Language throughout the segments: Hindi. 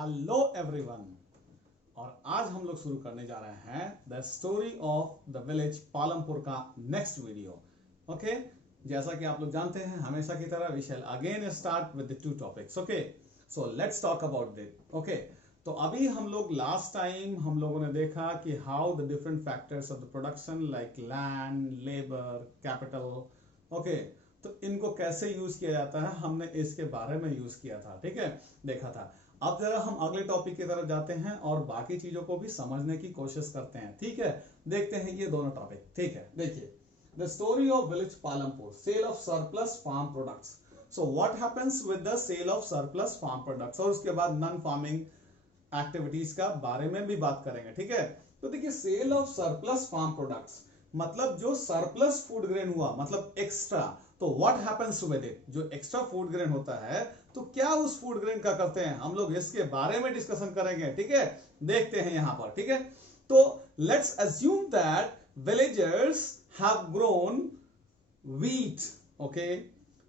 Hello everyone. और आज हम लोग शुरू करने जा रहे हैं the story of the village Palampur का नेक्स्ट वीडियो। ओके, जैसा कि आप लोग जानते हैं हमेशा की तरह we shall again start with the two topics. Okay, so let's talk about that. Okay, तो अभी हम लोग लास्ट टाइम हम लोगों ने देखा कि how the different factors of the production like land, labour, capital, okay, तो इनको कैसे यूज किया जाता है हमने इसके बारे में यूज किया था, ठीक है, देखा था। अब जरा हम अगले टॉपिक की तरफ जाते हैं और बाकी चीजों को भी समझने की कोशिश करते हैं, ठीक है। देखते हैं ये दोनों टॉपिक, ठीक है। देखिए, the story of village Palampur, sale of surplus farm products. So what happens with the sale of surplus farm products, और उसके बाद नॉन फार्मिंग एक्टिविटीज का बारे में भी बात करेंगे, ठीक है। तो देखिए, sale of surplus farm products मतलब जो सरप्लस फूड ग्रेन हुआ, मतलब एक्स्ट्रा, तो व्हाट हैपेंस विद इट, जो एक्स्ट्रा फूड ग्रेन होता है तो क्या उस फूड ग्रेन का करते हैं, हम लोग इसके बारे में डिस्कशन करेंगे, ठीक है। देखते हैं यहां पर, ठीक है। तो let's assume that villagers have grown wheat. Okay,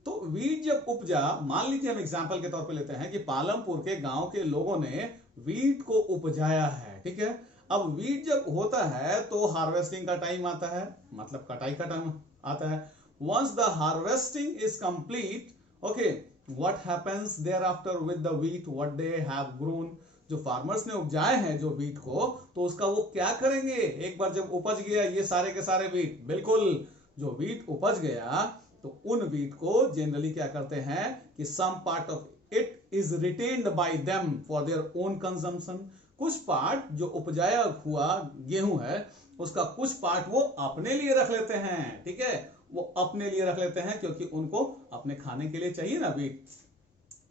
तो व्हीट जब उपजा, मान लीजिए हम एग्जांपल के तौर पे लेते हैं कि पालमपुर के गांव के लोगों ने व्हीट को उपजाया है, ठीक है। अब व्हीट जब होता है तो हार्वेस्टिंग का टाइम आता है, मतलब कटाई का टाइम आता है। Once the harvesting is complete, okay, what happens thereafter with the wheat what they have grown, जो फार्मर्स ने उपजाए हैं जो व्हीट को, तो उसका वो क्या करेंगे, एक बार जब उपज गया ये सारे के सारे व्हीट, बिल्कुल जो व्हीट उपज गया तो उन व्हीट को जनरली क्या करते हैं कि some part of it is retained by them for their own consumption. कुछ पार्ट जो उपजाया हुआ गेहूं है उसका कुछ पार्ट वो अपने लिए रख लेते हैं, ठीक है, वो अपने लिए रख लेते हैं क्योंकि उनको अपने खाने के लिए चाहिए ना व्हीट।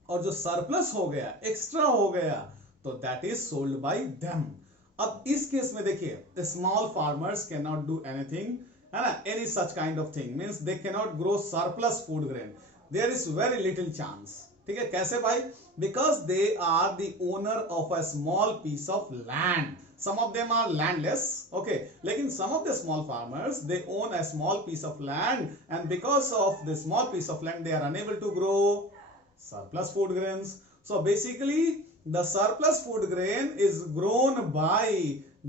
और जो सरप्लस हो गया, एक्स्ट्रा हो गया, तो that is sold by them. अब इस केस में देखिए, small farmers can not do anything, है ना, any such kind of thing, means they can not grow surplus food grain, there is very little chance, ठीक है। कैसे भाई? Because they are the owner of a small piece of land, some of them are landless, okay, लेकिन some of the small farmers they own a small piece of land, and because of the small piece of land they are unable to grow surplus food grains. So basically the surplus food grain is grown by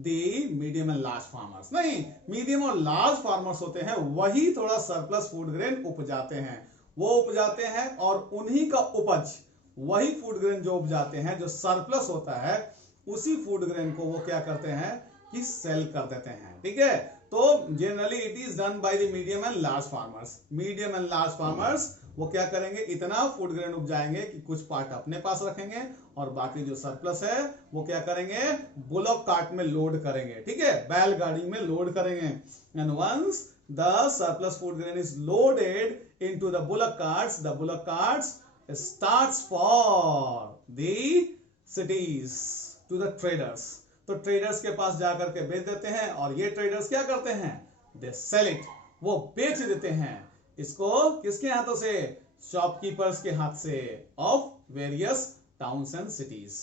the medium and large farmers. नहीं, medium और large farmers होते हैं वही थोड़ा surplus food grain उपजाते हैं, वो उपजाते हैं और उन्हीं का उपज, वही फूड ग्रेन जो उपजाते हैं जो सरप्लस होता है, उसी फूड ग्रेन को वो क्या करते हैं कि सेल कर देते हैं, ठीक है। तो generally it is done by the medium and large farmers. Medium and large farmers वो क्या करेंगे, इतना फूड ग्रेन उपजाएंगे कि कुछ पार्ट अपने पास रखेंगे और बाकी जो सरप्लस है वो क्या करेंगे, बुलॉक कार्ट में लोड करेंगे, ठीक है, बैलगाड़ी में लोड करेंगे। And once the surplus food grain is loaded into the bullock carts starts for the cities to the traders, तो ट्रेडर्स के पास जाकर के बेच देते हैं और ये ट्रेडर्स क्या करते हैं, दे सेल इट, वो बेच देते हैं इसको किसके हाथों से, शॉपकीपर्स के हाथ से, of various towns and cities.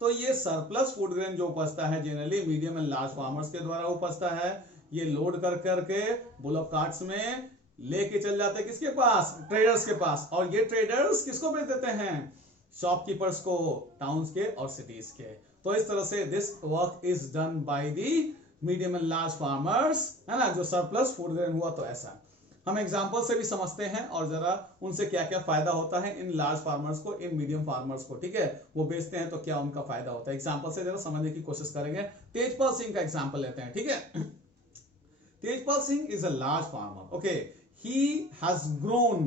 तो ये सरप्लस फूड ग्रेन जो उपजता है generally medium and large farmers के द्वारा उपजता है, ये लोड कर करके बुलॉक कार्ट्स में लेके चल जाते हैं किसके पास, ट्रेडर्स के पास, और ये ट्रेडर्स किसको बेच देते हैं, शॉपकीपर्स को, टाउन्स के और सिटीज के। तो इस तरह से this work is done by the medium and large farmers, है ना, जो सरप्लस फूड ग्रेन हुआ। तो ऐसा हम एग्जांपल से भी समझते हैं और जरा उनसे क्या क्या फायदा होता है इन लार्ज फार्मर्स को, इन मीडियम फार्मर्स को, ठीक है, वो बेचते हैं तो क्या उनका फायदा होता है, एग्जांपल से जरा समझने की कोशिश करेंगे। तेजपाल सिंह का एग्जांपल लेते हैं, ठीक है। Tejpal Singh is a large farmer, okay, he has grown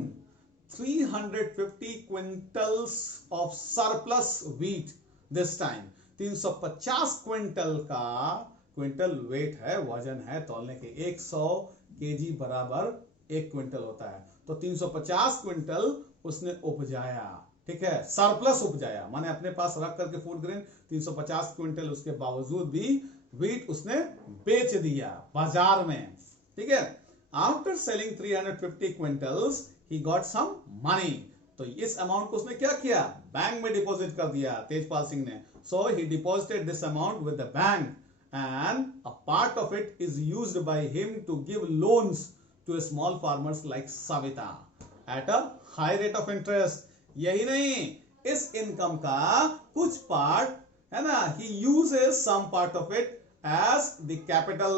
350 quintals of surplus wheat this time. 350 quintal का, क्विंटल वेट है, वजन है तौलने के, 100 केजी बराबर 1 क्विंटल होता है, तो 350 क्विंटल उसने उपजाया, ठीक है, सरप्लस उपजाया, माने अपने पास रख करके फूड ग्रेन 350 क्विंटल, उसके बावजूद भी व्हीट उसने बेच दिया बाजार में, ठीक है। After selling 350 quintals, he got some money. तो इस अमाउंट को उसने क्या किया, बैंक में डिपॉजिट कर दिया तेजपाल सिंह ने। So he deposited this amount with the bank, and a part of it is used by him to give loans to small farmers like Savita at a high rate of interest. यही नहीं, इस इनकम का कुछ पार्ट, है ना, he uses some part of it as the capital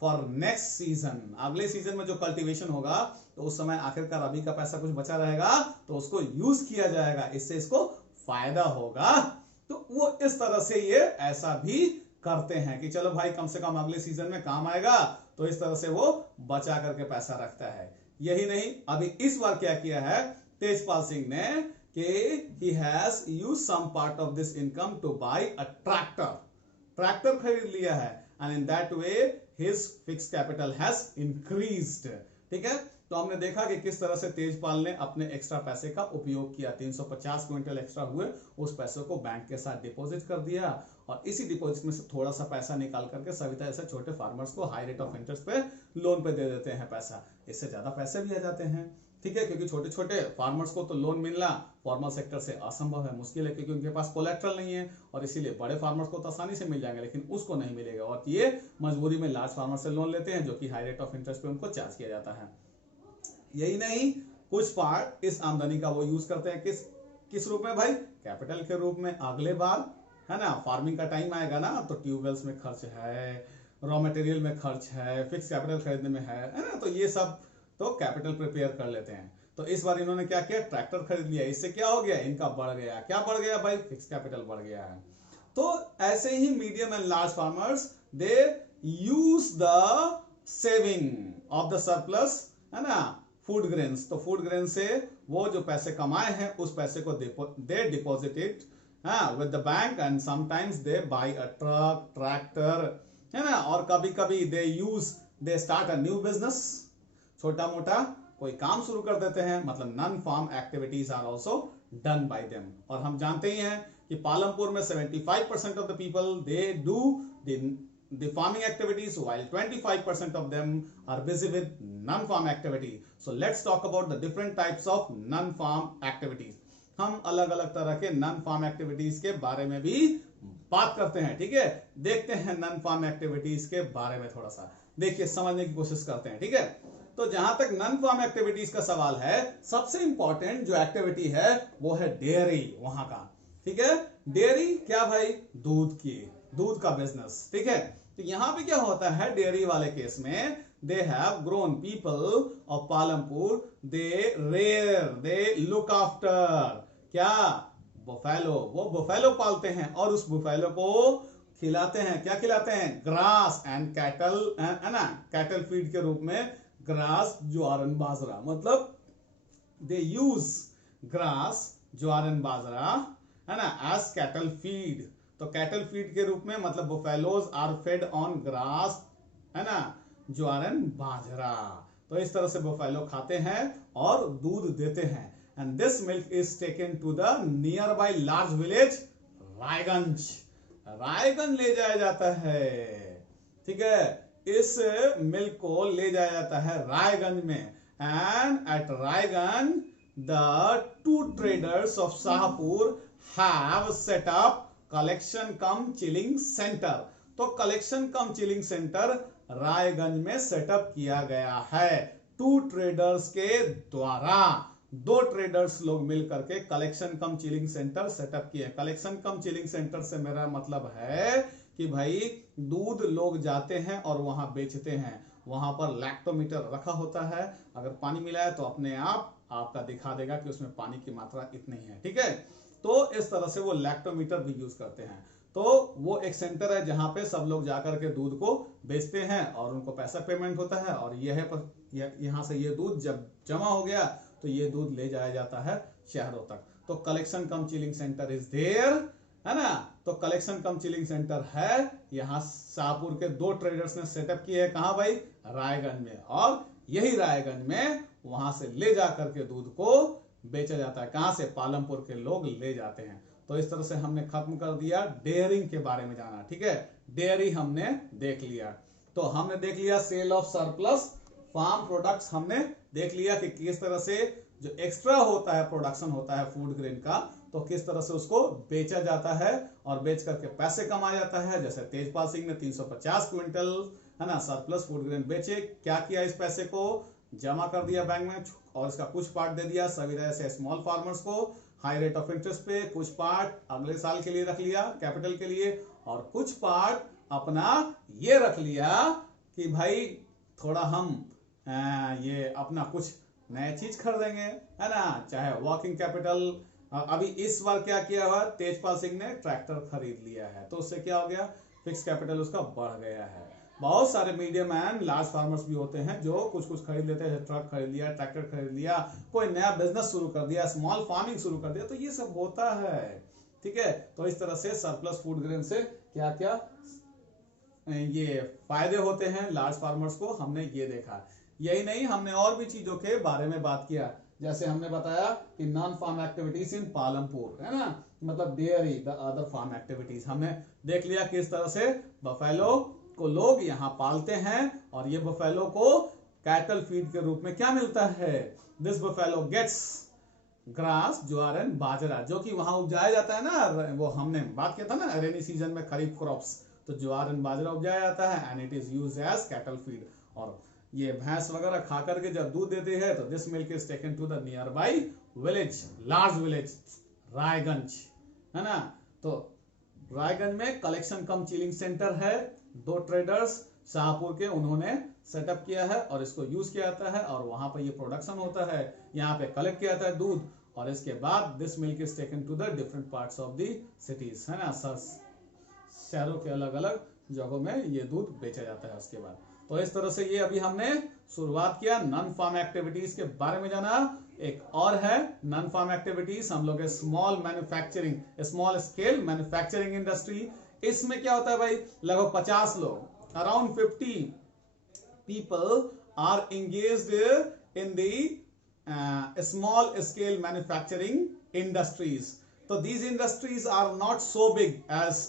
for next season. अगले सीजन में जो कल्टीवेशन होगा तो उस समय आखिरकार अभी का पैसा कुछ बचा रहेगा तो उसको यूज किया जाएगा, इससे इसको फायदा होगा। तो वो इस तरह से ये ऐसा भी करते हैं कि चलो भाई कम से कम अगले सीजन में काम आएगा, तो इस तरह से वो बचा करके पैसा रखता है। यही नहीं, अभी इस बार क्या किया है तेजपाल सिंह ने कि he has used some part of this income to buy a tractor खरीद लिया है, and in that way his fixed capital has increased। ठीक है, तो हमने देखा कि किस तरह से तेजपाल ने अपने एक्स्ट्रा पैसे का उपयोग किया। 350 क्विंटल एक्स्ट्रा हुए, उस पैसे को बैंक के साथ डिपॉजिट कर दिया और इसी डिपॉजिट में से थोड़ा सा पैसा निकाल करके सविता जैसे छोटे फार्मर्स को हाई रेट ऑफ इंटरेस्ट पे लोन पे दे देते हैं पैसा। इससे ज्यादा पैसे भी आ जाते हैं। ठीक है, क्योंकि छोटे छोटे फार्मर्स को तो लोन मिलना फॉर्मल सेक्टर से असंभव है, मुश्किल है, क्योंकि उनके पास कोलेट्रल नहीं है और इसीलिए बड़े फार्मर्स को तो आसानी से मिल जाएंगे लेकिन उसको नहीं मिलेगा और ये मजबूरी में लार्ज फार्मर से लोन लेते हैं जो कि हाई रेट ऑफ इंटरेस्ट पे उनको चार्ज किया जाता है। यही नहीं, कुछ पार्ट इस आमदनी का वो यूज करते हैं किस रूप में भाई, कैपिटल के रूप में। अगले बार, है ना, फार्मिंग का टाइम आएगा ना तो ट्यूबवेल्स में खर्च है, रॉ मटेरियल में खर्च है, फिक्स कैपिटल खरीदने में है ना, तो ये सब तो कैपिटल प्रिपेयर कर लेते हैं। तो इस बार इन्होंने क्या किया, ट्रैक्टर खरीद लिया। इससे क्या हो गया, इनका बढ़ गया। क्या बढ़ गया भाई, फिक्स कैपिटल बढ़ गया है। तो ऐसे ही medium and large farmers they use the saving of the surplus, है ना, फूड ग्रेन्स। तो फूड ग्रेन से वो जो पैसे कमाए हैं उस पैसे को they deposit it with the bank and sometimes they buy a truck, tractor, है ना, और कभी कभी they start a new business, छोटा मोटा कोई काम शुरू कर देते हैं। मतलब non farm activities are also done by them. और हम जानते ही हैं कि पालमपुर में 75% of the people they do the farming activities while 25% of them are busy with non-farm activity. So let's talk about the different types of non-farm activities. हम अलग अलग तरह के non-farm activities के बारे में भी बात करते हैं। ठीक है, देखते हैं non-farm activities के बारे में थोड़ा सा, देखिए समझने की कोशिश करते हैं। ठीक है, तो जहां तक non-farm activities का सवाल है, सबसे इंपॉर्टेंट जो एक्टिविटी है वो है डेयरी वहां का। ठीक है, डेयरी क्या भाई, दूध का बिजनेस। ठीक है, तो यहां पे क्या होता है डेयरी वाले केस में, दे have grown people of Palampur, they look after क्या, बुफेलो। वो बुफेलो पालते हैं और उस बुफेलो को खिलाते हैं। क्या खिलाते हैं, ग्रास एंड कैटल, है ना, कैटल फीड के रूप में ग्रास, ज्वार एंड बाजरा। मतलब they use grass, jowar and bajra, है ना, एज कैटल फीड। तो कैटल फीड के रूप में मतलब buffaloes are fed on grass, है ना, ज्वार एंड बाजरा। तो इस तरह से बुफेलो खाते हैं और दूध देते हैं। And this milk is taken to the nearby large village Raiganj. Raiganj ले जाया जाता है। ठीक है, इस मिल्क को ले जाया जाता है रायगंज में। And at Raiganj the two traders of Shahpur have set up collection cum chilling centre. तो collection cum chilling centre Raiganj में सेटअप किया गया है टू ट्रेडर्स के द्वारा। दो ट्रेडर्स लोग मिल करके collection cum chilling centre setup किए। कलेक्शन कम चिलिंग सेंटर से मेरा मतलब है कि भाई दूध लोग जाते हैं और वहां बेचते हैं। वहां पर लैक्टोमीटर रखा होता है, अगर पानी मिला है तो अपने आप आपका दिखा देगा कि उसमें पानी की मात्रा इतनी है। ठीक है, तो इस तरह से वो लैक्टोमीटर भी यूज करते हैं। तो वो एक सेंटर है जहां पे सब लोग जाकर के दूध को बेचते हैं और उनको पैसा पेमेंट होता है। और यह है यहां से ये दूध जब जमा हो गया तो ये दूध ले जाया जाता है शहरों तक। तो collection cum chilling centre is there, है ना। तो कलेक्शन कम चिलिंग सेंटर है, यहाँ शाहपुर के दो ट्रेडर्स ने सेटअप किए है। कहाँ भाई, रायगंज में। और यही रायगंज में वहां से ले जाकर के दूध को बेचा जाता है। कहां से, पालमपुर के लोग ले जाते हैं। तो इस तरह से हमने खत्म कर दिया डेयरिंग के बारे में जाना। ठीक है, डेयरी हमने देख लिया। तो हमने देख लिया sale of surplus farm products, हमने देख लिया कि किस तरह से जो एक्स्ट्रा होता है प्रोडक्शन होता है फूड ग्रेन का, तो किस तरह से उसको बेचा जाता है और बेच करके पैसे कमाया जाता है। जैसे तेजपाल सिंह ने 350 क्विंटल, है ना, सरप्लस फूड ग्रेन बेचे। क्या किया, इस पैसे को जमा कर दिया बैंक में और इसका कुछ पार्ट दे दिया सभी तरह से स्मॉल फार्मर्स को हाई रेट ऑफ इंटरेस्ट पे, कुछ पार्ट अगले साल के लिए रख लिया कैपिटल के लिए, और कुछ पार्ट अपना ये रख लिया कि भाई थोड़ा हम ये अपना कुछ नया चीज खरीदेंगे, है ना, चाहे वर्किंग कैपिटल। अभी इस बार क्या किया हुआ, तेजपाल सिंह ने ट्रैक्टर खरीद लिया है, तो उससे क्या हो गया, फिक्स कैपिटल उसका बढ़ गया है। बहुत सारे मीडियम एंड लार्ज फार्मर्स भी होते हैं जो कुछ कुछ खरीद लेते हैं, ट्रक खरीद लिया, ट्रैक्टर खरीद लिया, कोई नया बिजनेस शुरू कर दिया, स्मॉल फार्मिंग शुरू कर दिया, तो ये सब होता है, ठीक है। तो इस तरह से सरप्लस फूड ग्रेन से क्या क्या ये फायदे होते हैं लार्ज फार्मर्स को, हमने ये देखा। यही नहीं, हमने और भी चीजों के बारे में बात किया, जैसे हमने बताया कि non farm activities in Palampur, है ना, मतलब dairy, the other farm activities. हमने देख लिया किस तरह से बफेलो को लोग यहाँ पालते हैं, और ये बफेलो को कैटल फीड के रूप में क्या मिलता है, this buffalo gets grass, jowar and bajra, जो कि वहां उपजाया जाता है ना, वो हमने बात किया था ना रेनी सीजन में खरीफ क्रॉप्स, तो ज्वार एंड बाजरा उपजाया जाता है, and it is used as cattle feed. और ये भैंस वगैरह खा करके जब दूध देती है तो this milk is taken to the nearby village, large village Raiganj, है ना। तो रायगंज में कलेक्शन कम चिलिंग सेंटर है, 2 ट्रेडर्स शाहपुर के उन्होंने सेटअप किया है और इसको यूज किया जाता है, और वहां पर ये प्रोडक्शन होता है, यहाँ पे कलेक्ट किया जाता है दूध, और इसके बाद this milk is taken to the different parts of the cities, है ना, शहरों के अलग अलग जगहों में ये दूध बेचा जाता है उसके बाद। तो इस तरह से ये अभी हमने शुरुआत किया, नॉन फार्म एक्टिविटीज के बारे में जाना। एक और है नॉन फार्म एक्टिविटीज, हम लोग small manufacturing, small scale manufacturing industry. इसमें क्या होता है भाई, लगभग 50 लोग, around 50 people are engaged in the small scale manufacturing industries. So these industries are not so big as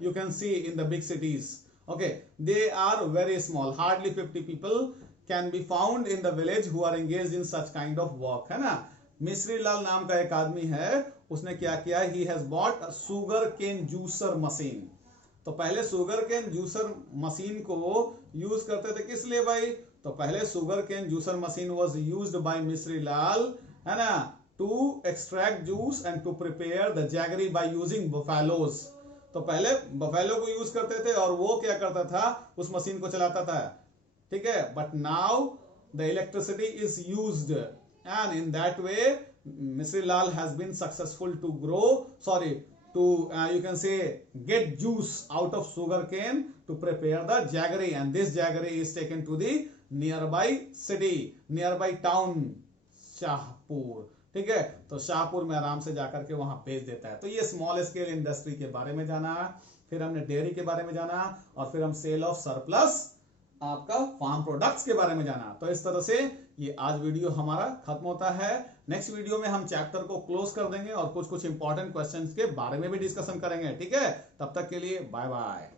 you can see in the big cities. Okay, they are very small, hardly 50 people can be found in the village who are engaged in such kind of work, है ना। मिश्री लाल नाम का एक आदमी है, उसने क्या किया, he has bought a sugar cane juicer machine। तो पहले शुगर केन जूसर मशीन को यूज करते थे, किस लिए भाई, तो पहले sugar cane juicer machine was used by Mishri Lal, है ना, to extract juice and to prepare the jaggery by using buffaloes. तो पहले बफेलो को यूज करते थे और वो क्या करता था, उस मशीन को चलाता था, ठीक है। But now the electricity is used, and in that way Mishri Lal has been successful to grow, sorry, to you can say get juice out of sugar cane to prepare the jaggery, and this jaggery is taken to the nearby city, nearby town Shahpur, ठीक है। तो शाहपुर में आराम से जाकर के वहां बेच देता है। तो ये स्मॉल स्केल इंडस्ट्री के बारे में जाना, फिर हमने डेयरी के बारे में जाना, और फिर हम सेल ऑफ सरप्लस आपका फार्म प्रोडक्ट्स के बारे में जाना। तो इस तरह से ये आज वीडियो हमारा खत्म होता है। नेक्स्ट वीडियो में हम चैप्टर को क्लोज कर देंगे और कुछ कुछ इंपॉर्टेंट क्वेश्चंस के बारे में भी डिस्कशन करेंगे, ठीक है। तब तक के लिए बाय बाय।